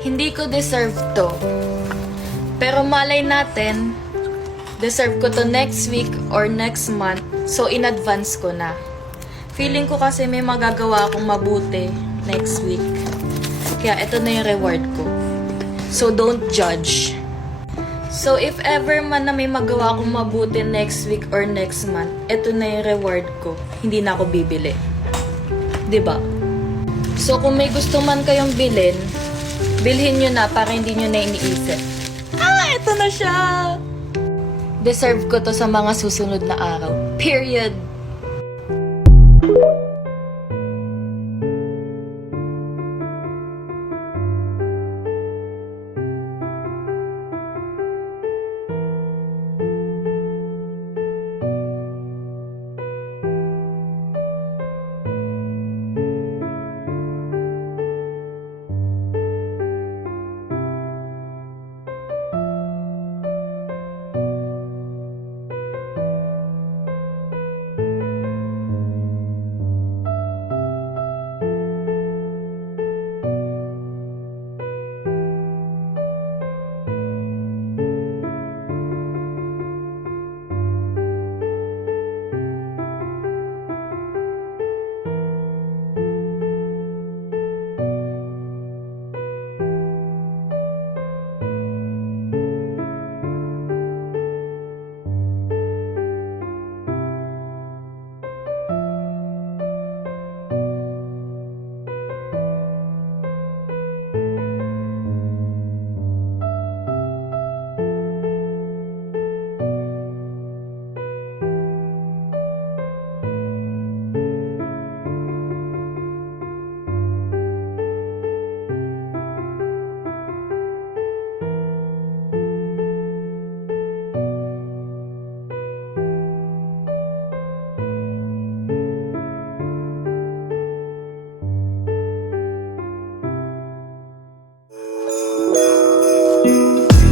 Hindi ko deserve to. Pero malay natin, deserve ko to next week or next month, so in advance ko na. Feeling ko kasi may magagawa akong mabuti next week. Kaya ito na yung reward ko. So don't judge. So if ever man na may magawa akong mabuti next week or next month, ito na yung reward ko. Hindi na ako bibili. 'Di ba? So kung may gusto man kayong bilhin, bilhin nyo na para hindi nyo na iniisip. Ito na siya! Deserve ko to sa mga susunod na araw. Period!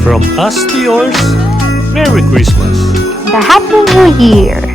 From us to yours, Merry Christmas! The Happy New Year!